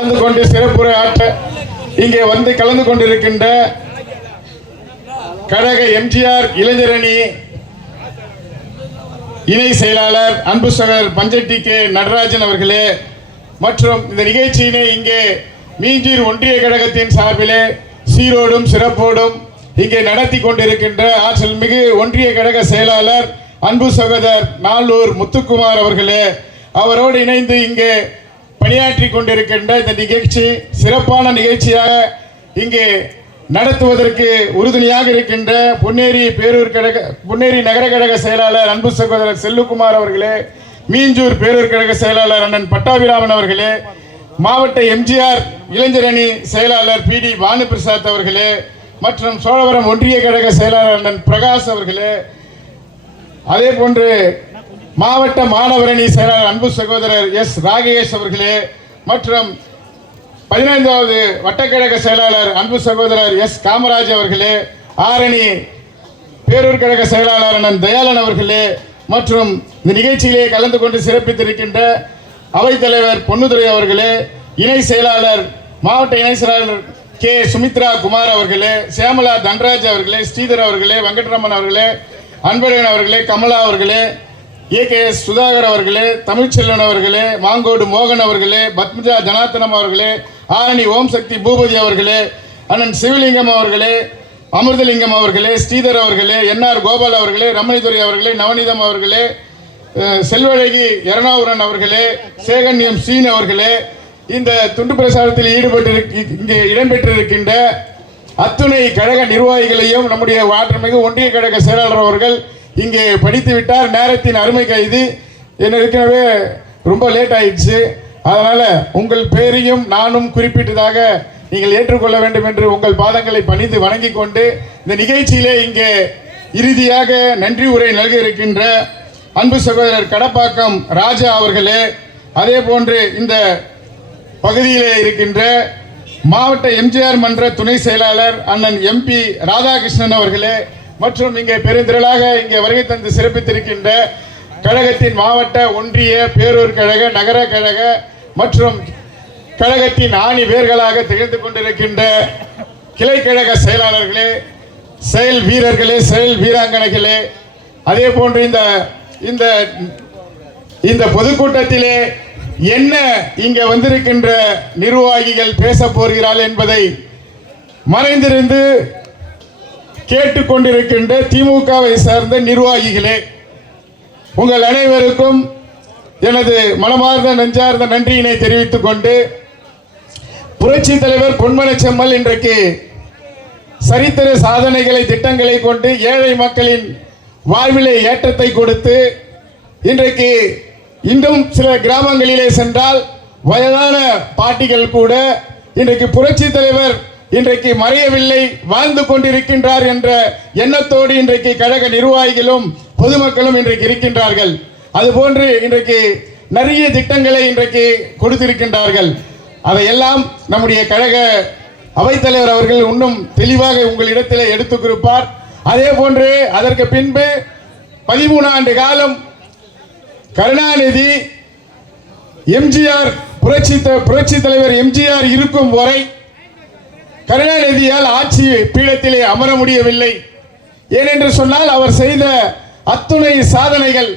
கலந்து கொண்டு சிறப்புரை ஆற்ற இங்கே வந்து கலந்து கொண்டிருக்கின்ற கழக எம்ஜிஆர் இளைஞரணி இணை செயலாளர் அன்பு சகர் பஞ்சட்டி கே நடராஜன் அவர்களே மற்றும் இந்த நிகழ்ச்சியினை இங்கே மீஞ்சீர் ஒன்றிய கழகத்தின் சார்பிலே சீரோடும் சிறப்போடும் இங்கே நடத்தி கொண்டிருக்கின்ற ஆற்றல் மிகு ஒன்றிய கழக செயலாளர் அன்பு சகோதர் நாளூர் முத்துக்குமார் அவர்களே அவரோடு இணைந்து இங்கே பணியாற்றி கொண்டிருக்கின்ற இந்த நிகழ்ச்சி சிறப்பான நிகழ்ச்சியாக இங்கே நடத்துவதற்கு உறுதுணையாக இருக்கின்ற பொன்னேரி பேரூர் கழக பொன்னேரி நகர கழக செயலாளர் அன்பு சகோதரர் செல்லுக்குமார் அவர்களே மீஞ்சூர் பேரூர் கழக செயலாளர் அண்ணன் பட்டாபிராமன் அவர்களே மாவட்ட எம்ஜிஆர் இளைஞரணி செயலாளர் பி டி பானுபிரசாத் அவர்களே மற்றும் சோழவரம் ஒன்றிய கழக செயலாளர் அண்ணன் பிரகாஷ் அவர்களே அதே போன்று மாவட்ட மாணவரணி செயலாளர் அன்பு சகோதரர் எஸ் ராகேஷ் அவர்களே மற்றும் பதினைந்தாவது வட்டக்கழக செயலாளர் அன்பு சகோதரர் எஸ் காமராஜ் அவர்களே ஆரணி பேரூர் கழக செயலாளர் அண்ணன் தயாளன் அவர்களே மற்றும் இந்த நிகழ்ச்சியிலே கலந்து கொண்டு சிறப்பித்திருக்கின்ற அவைத்தலைவர் பொன்னுதுரை அவர்களே இணை செயலாளர் மாவட்ட இணை செயலாளர் கே சுமித்ரா குமார் அவர்களே சியாமலா தன்ராஜ் அவர்களே ஸ்ரீதர் அவர்களே வெங்கட்ரமன் அவர்களே அன்பழகன் அவர்களே கமலா அவர்களே ஏ கே எஸ் சுதாகர் அவர்களே தமிழ்ச்செல்வன் அவர்களே மாங்கோடு மோகன் அவர்களே பத்மஜா ஜனார்த்தனம் அவர்களே ஆரணி ஓம் சக்தி பூபதி அவர்களே அண்ணன் சிவலிங்கம் அவர்களே அமிர்தலிங்கம் அவர்களே ஸ்ரீதர் அவர்களே என்ஆர் கோபால் அவர்களே ரமணிதுரை அவர்களே நவநீதம் அவர்களே செல்வழகி எரணாவுரன் அவர்களே சேகன்யம் சீன் அவர்களே இந்த துண்டு பிரசாரத்தில் ஈடுபட்டு இங்கே இடம்பெற்றிருக்கின்ற அத்துணை கழக நிர்வாகிகளையும் நம்முடைய வாற்றமிகு ஒன்றிய கழக செயலாளர் அவர்கள் இங்கே படித்து விட்டார் நேரத்தின் அருமை கைது. என்ன ஏற்கனவே ரொம்ப லேட் ஆயிடுச்சு. அதனால் உங்கள் பேரையும் நானும் குறிப்பிட்டதாக நீங்கள் ஏற்றுக்கொள்ள வேண்டும் என்று உங்கள் பாதங்களை பணிந்து வணங்கி கொண்டு இந்த நிகழ்ச்சியிலே இங்கே இறுதியாக நன்றி உரை நல்க இருக்கின்ற அன்பு சகோதரர் கடப்பாக்கம் ராஜா அவர்களே அதே போன்று இந்த பகுதியிலே இருக்கின்ற மாவட்ட எம்ஜிஆர் மன்ற துணை செயலாளர் அண்ணன் எம்பி ராதாகிருஷ்ணன் அவர்களே மற்றும் இங்கே பெருந்திரளாக இங்கே வருகை தந்து சிறப்பித்திருக்கின்ற கழகத்தின் மாவட்ட ஒன்றிய பேரூர் கழக நகர கழக மற்றும் கழகத்தின் ஆணி வேர்களாக திகழ்ந்து கொண்டிருக்கின்ற கிளை கழக செயலாளர்களே செயல் வீரர்களே செயல் வீராங்கனைகளே அதே போன்று இந்த இந்த இந்த பொதுக்கூட்டத்திலே என்ன இங்கே வந்திருக்கின்ற நிர்வாகிகள் பேச போகிறார்கள் என்பதை மறைந்திருந்து கேட்டுக்கொண்டிருக்கின்ற திமுகவை சார்ந்த நிர்வாகிகளே உங்கள் அனைவருக்கும் எனது மனமார்ந்த நெஞ்சார்ந்த நன்றியினை தெரிவித்துக் கொண்டு புரட்சி தலைவர் பொன்மனச்செம்மல் இன்றைக்கு சரித்திர சாதனைகளை திட்டங்களை கொண்டு ஏழை மக்களின் வாழ்விலை ஏற்றத்தை கொடுத்து இன்றைக்கு இன்னும் சில கிராமங்களிலே சென்றால் வயதான பாட்டிகள் கூட இன்றைக்கு புரட்சி தலைவர் இன்றைக்கு மறையவில்லை வாழ்ந்து கொண்டிருக்கின்றார் என்ற எண்ணத்தோடு இன்றைக்கு கழக நிர்வாகிகளும் பொதுமக்களும் இன்றைக்கு இருக்கின்றார்கள். அதுபோன்று இன்றைக்கு நிறைய திட்டங்களை இன்றைக்கு கொடுத்திருக்கின்றார்கள். அதையெல்லாம் நம்முடைய கழக அவைத்தலைவர் அவர்கள் இன்னும் தெளிவாக உங்களிடத்தில் எடுத்து கொடுப்பார் அதே போன்று அதற்கு பின்பு பதிமூணு ஆண்டு காலம் கருணாநிதி எம்ஜிஆர் புரட்சி த- புரட்சி தலைவர் எம்ஜிஆர் இருக்கும் வரை கருணாநிதியால் ஆட்சி பீடத்திலே அமர முடியவில்லை. ஏனென்று சொன்னால் அவர் செய்த அத்துணை சாதனைகள்.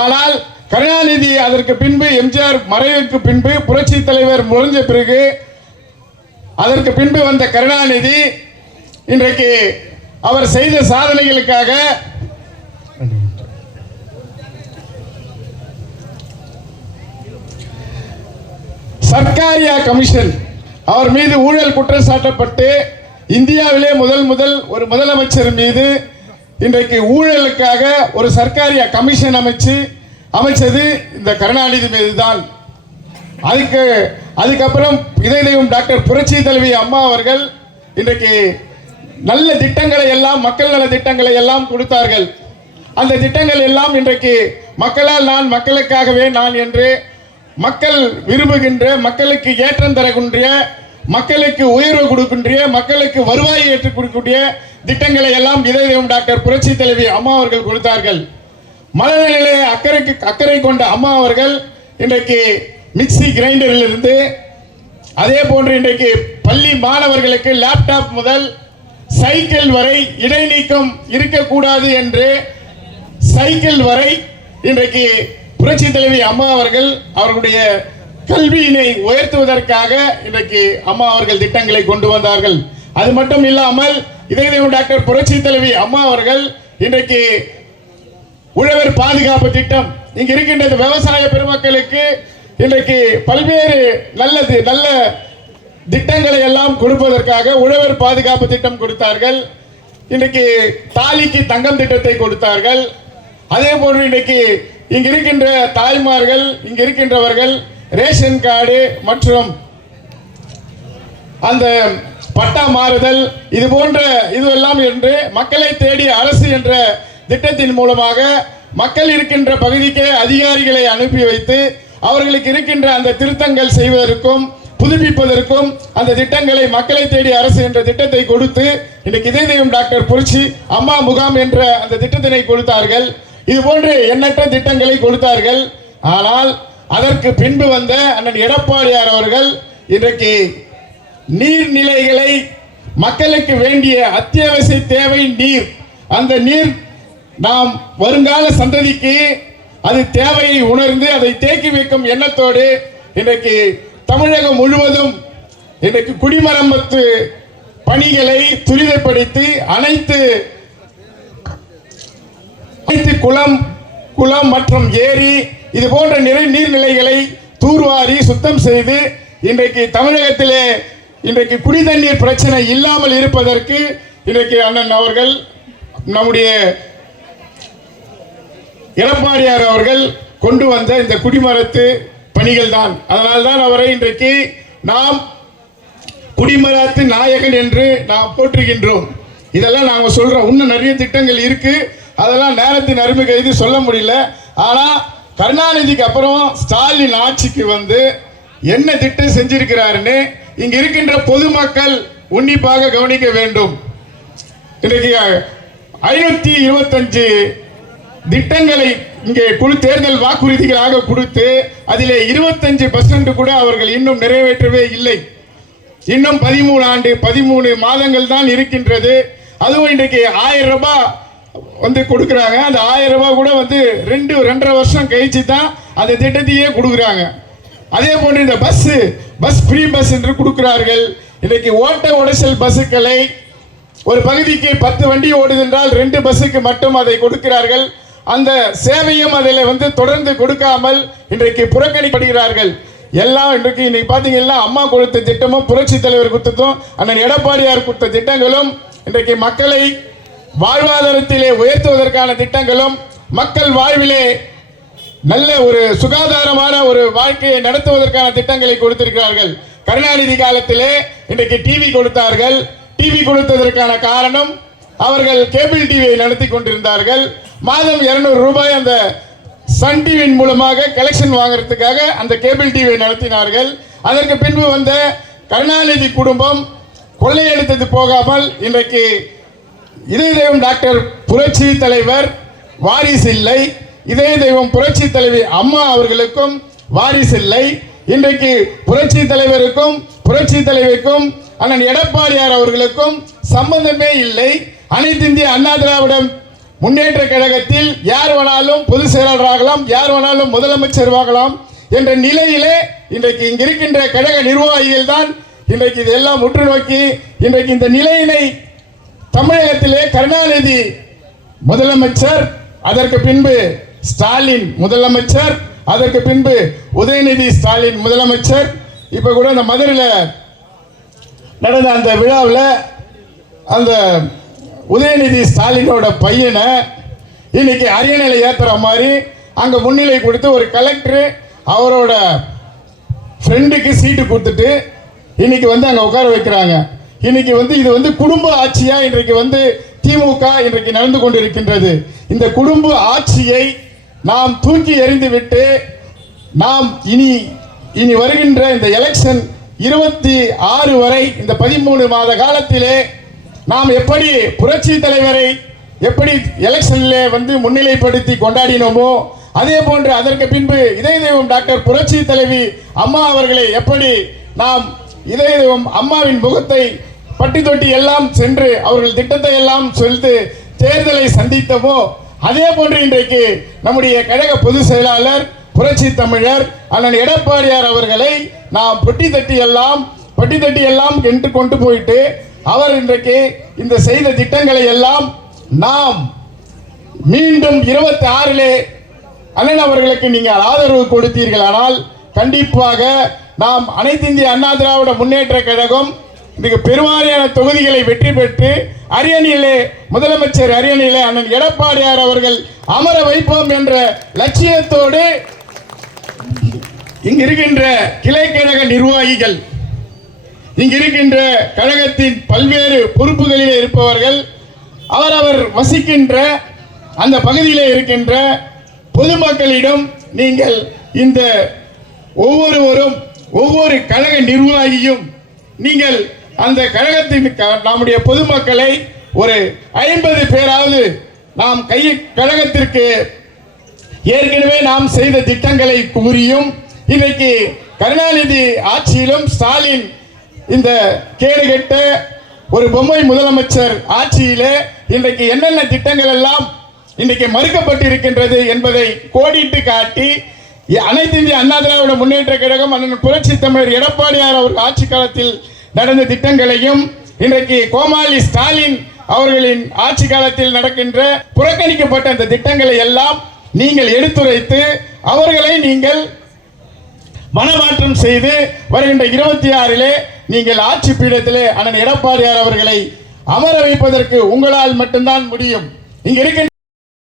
ஆனால் கருணாநிதி அதற்கு பின்பு எம்ஜிஆர் மறைவுக்கு பின்பு புரட்சி தலைவர் முறிஞ்ச பிறகு அதற்கு பின்பு வந்த கருணாநிதி இன்றைக்கு அவர் செய்த சாதனைகளுக்காக சர்க்காரியா கமிஷன் அவர் மீது ஊழல் குற்றம் சாட்டப்பட்டு இந்தியாவிலே முதல் முதல் ஒரு முதலமைச்சர் மீது இன்றைக்கு ஊழலுக்காக ஒரு சர்க்காரிய கமிஷன் அமைச்சு அமைச்சது இந்த கருணாநிதி மீதுதான். அதுக்கு அதுக்கப்புறம் இதயம் டாக்டர் புரட்சி தலைவி அம்மா அவர்கள் இன்றைக்கு நல்ல திட்டங்களை எல்லாம் மக்கள் நல திட்டங்களை எல்லாம் கொடுத்தார்கள். அந்த திட்டங்கள் எல்லாம் இன்றைக்கு மக்களால் நான் மக்களுக்காகவே நான் என்று மக்கள் விரும்புகின்ற மக்களுக்கு ஏற்றம் தரக்கூடிய மக்களுக்கு உயர்வு கொடுக்கின்ற மக்களுக்கு வருவாயை ஏற்றுக் கொடுக்கக்கூடிய திட்டங்களை எல்லாம் இதயம் டாக்டர் புரட்சி தலைவி அம்மா அவர்கள் கொடுத்தார்கள். மனநிலையிலே அக்கறைக்கு அக்கறை கொண்ட அம்மா அவர்கள் இன்றைக்கு மிக்சி கிரைண்டரில் இருந்து அதே போன்று இன்றைக்கு பள்ளி மாணவர்களுக்கு லேப்டாப் முதல் சைக்கிள் வரை இடைநீக்கம் இருக்கக்கூடாது என்று சைக்கிள் வரை இன்றைக்கு புரட்சி தலைவி அம்மா அவர்கள் அவர்களுடைய கல்வியினை உயர்த்துவதற்காக இன்றைக்கு அம்மா அவர்கள் திட்டங்களை கொண்டு வந்தார்கள். அது மட்டும் இல்லாமல் இதய டாக்டர் புரட்சி தலைவி அம்மா அவர்கள் இன்றைக்கு உழவர் பாதுகாப்பு திட்டம் இங்கு இருக்கின்ற விவசாய பெருமக்களுக்கு இன்றைக்கு பல்வேறு நல்லது நல்ல திட்டங்களை எல்லாம் கொடுப்பதற்காக உழவர் பாதுகாப்பு திட்டம் கொடுத்தார்கள். இன்றைக்கு தாலிக்கு தங்கம் திட்டத்தை கொடுத்தார்கள். அதே போன்று இன்றைக்கு இங்க இருக்கின்ற தாய்மார்கள் இங்க இருக்கின்றவர்கள் ரேஷன் கார்டு மற்றும் அந்த பட்டா மாறுதல் இது போன்ற இதுவெல்லாம் என்று மக்களை தேடி அரசு என்ற திட்டத்தின் மூலமாக மக்கள் இருக்கின்ற பகுதிக்கே அதிகாரிகளை அனுப்பி வைத்து அவர்களுக்கு இருக்கின்ற அந்த திருத்தங்கள் செய்வதற்கும் புதுப்பிப்பதற்கும் அந்த திட்டங்களை மக்களை தேடி அரசு என்ற திட்டத்தை கொடுத்து இன்றைக்கு இதய தெய்வம் டாக்டர் புரட்சி அம்மா முகாம் என்ற அந்த திட்டத்தினை கொடுத்தார்கள். இது போன்று எண்ணற்ற திட்டங்களை கொடுத்தார்கள். ஆனால் அதற்கு பின்பு வந்த அண்ணன் எடப்பாடியார் அவர்கள் இன்றைக்கு நீர்நிலைகளை மக்களுக்கு வேண்டிய அத்தியாவசிய தேவை நீர். அந்த நீர் நாம் வருங்கால சந்ததிக்கு அது தேவையை உணர்ந்து அதை தேக்கி வைக்கும் எண்ணத்தோடு இன்றைக்கு தமிழகம் முழுவதும் இன்றைக்கு குடிமரம்பத்து பணிகளை துரிதப்படுத்தி அனைத்து அனைத்து குளம் குளம் மற்றும் ஏரி இது போன்ற நிறை நீர்நிலைகளை தூர்வாரி சுத்தம் செய்து இன்றைக்கு தமிழகத்திலே இன்றைக்கு குடி தண்ணீர் பிரச்சனை இல்லாமல் இருப்பதற்கு இன்றைக்கு அண்ணன் அவர்கள் நம்முடைய எடப்பாடியார் அவர்கள் கொண்டு வந்த இந்த குடிமரத்து பணிகள் தான் அதனால்தான் அவரை இன்றைக்கு நாம் குடிமரத்து நாயகன் என்று நாம் போற்றுகின்றோம். இதெல்லாம் நாங்கள் சொல்றோம். இன்னும் நிறைய திட்டங்கள் இருக்குது அதெல்லாம் நேரத்தின் அருமை கைது சொல்ல முடியல. ஆனால் கருணாநிதிக்கு அப்புறம் ஸ்டாலின் ஆட்சிக்கு வந்து என்ன திட்டம் செஞ்சிருக்கிறாருன்னு இங்க இருக்கின்ற பொதுமக்கள் உன்னிப்பாக கவனிக்க வேண்டும். இன்றைக்கு ஐநூத்தி இருபத்தஞ்சு திட்டங்களை இங்கே குழு தேர்தல் வாக்குறுதிகளாக கொடுத்து அதிலே இருபத்தஞ்சு பர்சன்ட் கூட அவர்கள் இன்னும் நிறைவேற்றவே இல்லை. இன்னும் பதிமூணு ஆண்டு பதிமூணு மாதங்கள் தான் இருக்கின்றது. அதுவும் இன்றைக்கு ஆயிரம் ரூபாய் வந்து கொடுக்குறாங்க. அந்த ஆயிரம் ரூபாய் கூட வந்து ரெண்டு ரெண்டரை வருஷம் கழிச்சு தான் அந்த திட்டத்தையே கொடுக்குறாங்க. அதே போன்று இந்த பஸ் பஸ் ஃப்ரீ பஸ் என்று கொடுக்கிறார்கள். இன்னைக்கு ஓட்ட உடைசல் பஸ்ஸுக்களை ஒரு பகுதிக்கு பத்து வண்டி ஓடுது என்றால் ரெண்டு பஸ்ஸுக்கு மட்டும் அதை கொடுக்கிறார்கள். அந்த சேவையும் அதில் வந்து தொடர்ந்து கொடுக்காமல் இன்றைக்கு புறக்கணிக்கப்படுகிறார்கள். எல்லாம் இன்றைக்கு இன்னைக்கு பார்த்தீங்கன்னா அம்மா கொடுத்த திட்டமும் புரட்சி தலைவர் கொடுத்ததும் அண்ணன் எடப்பாடியார் கொடுத்த திட்டங்களும் இன்றைக்கு மக்களை வாழ்வாதாரத்திலே உயர்த்துவதற்கான திட்டங்களும் மக்கள் வாழ்விலே நல்ல ஒரு சுகாதாரமான ஒரு வாழ்க்கையை நடத்துவதற்கான திட்டங்களை கொடுத்திருக்கிறார்கள். கருணாநிதி காலத்திலே இன்றைக்கு டிவி கொடுத்தார்கள். டிவி கொடுத்ததற்கான காரணம் அவர்கள் கேபிள் டிவியை நடத்தி கொண்டிருந்தார்கள். மாதம் 200 ரூபாய் அந்த சன் டிவியின் மூலமாக கலெக்ஷன் வாங்குறதுக்காக அந்த கேபிள் டிவியை நடத்தினார்கள். அதற்கு பின்பு வந்த கருணாநிதி குடும்பம் கொள்ளையடித்தது போகாமல் இன்றைக்கு இதய தெய்வம் டாக்டர் புரட்சி தலைவர் வாரிசு இல்லை. இதய தெய்வம் புரட்சி தலைவி அம்மா அவர்களுக்கும் வாரிசு இல்லை. இன்றைக்கு புரட்சி தலைவருக்கும் புரட்சி தலைவிக்கும் அண்ணன் எடப்பாடியார் அவர்களுக்கும் சம்பந்தமே இல்லை. அனைத்து இந்திய அண்ணா திராவிடம் முன்னேற்ற கழகத்தில் யார் வேணாலும் பொதுச் செயலாளராகலாம் யார் வேணாலும் முதலமைச்சர் ஆகலாம் என்ற நிலையிலே இன்றைக்கு இங்கிருக்கின்ற கழக நிர்வாகிகள் தான் இன்றைக்கு இதெல்லாம் உற்று நோக்கி இன்றைக்கு இந்த நிலையினை தமிழகத்திலே கருணாநிதி முதலமைச்சர் அதற்கு பின்பு ஸ்டாலின் முதலமைச்சர் அதற்கு பின்பு உதயநிதி ஸ்டாலின் முதலமைச்சர். இப்ப கூட அந்த மதுரையில் நடந்த அந்த விழாவில் அந்த உதயநிதி ஸ்டாலினோட பையனை இன்னைக்கு அரியணையில் ஏற்றுற மாதிரி அங்க முன்னிலை கொடுத்து ஒரு கலெக்டர் அவரோட ஃப்ரெண்டுக்கு சீட்டு கொடுத்துட்டு இன்னைக்கு வந்து அங்கே உட்கார வைக்கிறாங்க. இன்னைக்கு வந்து இது வந்து குடும்ப ஆட்சியா? இன்றைக்கு வந்து திமுக இன்றைக்கு நடந்து கொண்டிருக்கின்றது. இந்த குடும்ப ஆட்சியை நாம் தூக்கி எறிந்துவிட்டு நாம் இனி இனி வருகின்ற இந்த எலெக்ஷன் இருபத்தி ஆறு வரை இந்த பதிமூணு மாத காலத்திலே நாம் எப்படி புரட்சி தலைவரை எப்படி எலெக்ஷன்ல வந்து முன்னிலைப்படுத்தி கொண்டாடினோமோ அதே போன்று அதற்கு பின்பு இதய தெய்வம் டாக்டர் புரட்சி தலைவி அம்மா அவர்களை எப்படி நாம் இதே அம்மாவின் முகத்தை பட்டி தொட்டி எல்லாம் சென்று அவர்கள் திட்டத்தை எல்லாம் சொல்லித்து தேர்தலை சந்தித்தமோ அதே போன்று இன்றைக்கு நம்முடைய கழக பொதுச் செயலாளர் புரட்சி தமிழர் அண்ணன் எடப்பாடியார் அவர்களை நாம் பொட்டி தட்டி எல்லாம் பட்டி தட்டி எல்லாம் என்று கொண்டு போயிட்டு அவர் இன்றைக்கு இந்த செய்த திட்டங்களை எல்லாம் நாம் மீண்டும் இருபத்தி ஆறிலே அண்ணன் அவர்களுக்கு நீங்கள் ஆதரவு கொடுத்தீர்களானால் கண்டிப்பாக நாம் அனைத்து இந்திய அண்ணா திராவிட முன்னேற்ற கழகம் மிக பெருவாரியான தொகுதிகளை வெற்றி பெற்று அரியணையிலே முதலமைச்சர் அரியணையிலே அண்ணன் எடப்பாடியார் அவர்கள் அமர வைப்போம் என்ற லட்சியத்தோடு இங்கு இருக்கின்ற கிளை கழக நிர்வாகிகள் இங்கு இருக்கின்ற கழகத்தின் பல்வேறு பொறுப்புகளிலே இருப்பவர்கள் அவரவர் வசிக்கின்ற அந்த பகுதியிலே இருக்கின்ற பொதுமக்களிடம் நீங்கள் இந்த ஒவ்வொருவரும் ஒவ்வொரு கழக நிர்வாகியும் நீங்கள் அந்த கழகத்தின் க- நம்முடைய பொதுமக்களை ஒரு ஐம்பது பேராவது நாம் கை கழகத்திற்கு ஏற்கனவே நாம் செய்த திட்டங்களை கூறியும் இன்றைக்கு கருணாநிதி ஆட்சியிலும் ஸ்டாலின் இந்த கேடுகட்ட ஒரு பொம்மை முதலமைச்சர் ஆட்சியிலே இன்றைக்கு என்னென்ன திட்டங்கள் எல்லாம் இன்றைக்கு மறுக்கப்பட்டிருக்கின்றது என்பதை கோடிட்டு காட்டி அனைத்து இந்திய அண்ணா திராவிட முன்னேற்ற கழகம் அண்ணன் புரட்சி தமிழர் எடப்பாடியார் அவர்கள் ஆட்சி காலத்தில் நடந்த திட்டங்களையும் இன்றைக்கு கோமாளி ஸ்டாலின் அவர்களின் ஆட்சி காலத்தில் நடக்கின்ற புறக்கணிக்கப்பட்ட அந்த திட்டங்களை எல்லாம் நீங்கள் எடுத்துரைத்து அவர்களை நீங்கள் மனமாற்றம் செய்து வருகின்ற இருபத்தி ஆறிலே நீங்கள் ஆட்சி பீடத்திலே அண்ணன் எடப்பாடியார் அவர்களை அமர வைப்பதற்கு உங்களால் மட்டும்தான் முடியும். இங்க இருக்கின்ற